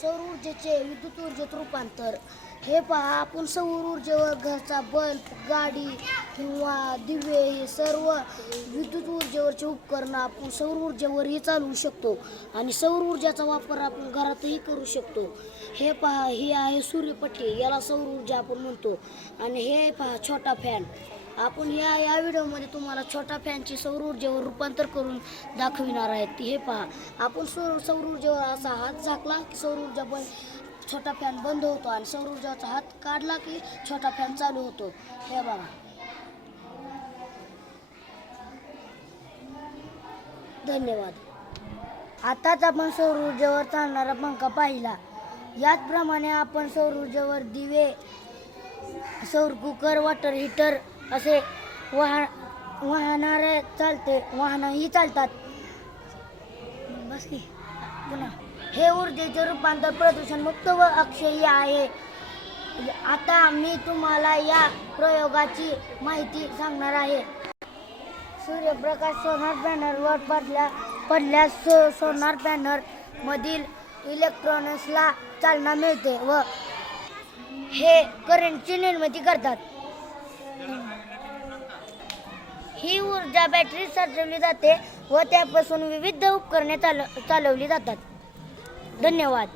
सौर ऊर्जेचे विद्युत ऊर्जेत रूपांतर. हे पहा आपण सौर ऊर्जेवर घरचा बल्ब गाडी किंवा दिवे हे सर्व विद्युत ऊर्जेवरचे उपकरणं आपण सौर ऊर्जेवरही चालवू शकतो आणि सौर ऊर्जेचा वापर आपण घरातही करू शकतो. हे पहा हे आहे सूर्यपट्टी याला सौर ऊर्जा आपण म्हणतो. आणि हे पहा छोटा फॅन आपण या या व्हिडिओमध्ये तुम्हाला छोट्या फॅनची सौर ऊर्जेवर रूपांतर करून दाखविणार आहेत. हे पहा. आपण सौर सौर ऊर्जेवर असा हात झाकला की सौर ऊर्जा बंद छोटा फॅन बंद होतो आणि सौर ऊर्जाचा हात काढला की छोटा फॅन चालू होतो. हे बघा. धन्यवाद. आताच आपण सौर ऊर्जेवर चालणारा पंखा पाहिला. याचप्रमाणे आपण सौर ऊर्जेवर दिवे सौर कुकर वॉटर हीटर असे वाह वाहणारे चालते वाहनही चालतात. बस की पुन्हा. हे ऊर्जेचे रूपांतर प्रदूषण मुक्त व अक्षय आहे. आता मी तुम्हाला या प्रयोगाची माहिती सांगणार आहे. सूर्यप्रकाश सोनार पॅनलवर पडल्या पडल्यास सो सोनार पॅनल मधील इलेक्ट्रॉनिक्सला चालना मिळते व हे करंटची निर्मिती करतात. ही ऊर्जा बॅटरी साठवली जाते व त्यापासून विविध उपकरणे चाल चालवली जातात. धन्यवाद.